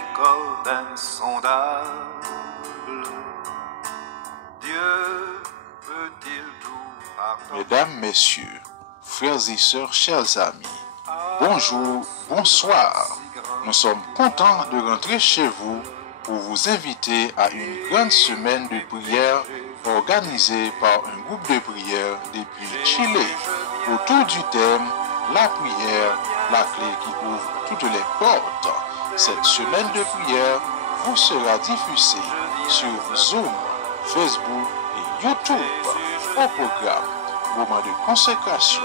miséricorde insondable. Dieu peut-il tout pardonner? Mesdames, Messieurs, frères et sœurs, chers amis, bonjour, bonsoir. Nous sommes contents de rentrer chez vous pour vous inviter à une grande semaine de prière organisée par un groupe de prière depuis Chili autour du thème La prière, la clé qui ouvre toutes les portes. Cette semaine de prière vous sera diffusée sur Zoom, Facebook et YouTube. Au programme, moment de consécration,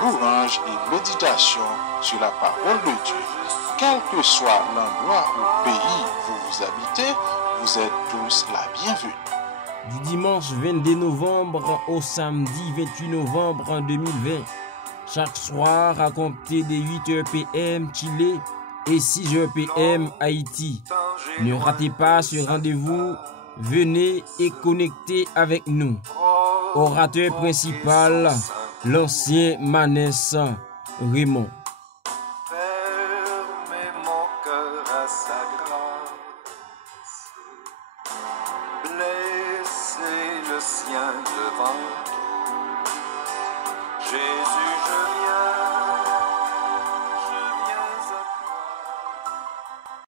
louange et méditation sur la parole de Dieu. Quel que soit l'endroit ou pays où vous habitez, vous êtes tous la bienvenue. Du dimanche 22 novembre au samedi 28 novembre 2020, chaque soir à compter de 8h PM Chili et 6h PM Haïti. Ne ratez pas ce rendez-vous, venez et connectez avec nous. Orateur principal, l'ancien Manès Raymond. Fermez mon cœur à sa grâce, blessez le sien devant. Jésus, je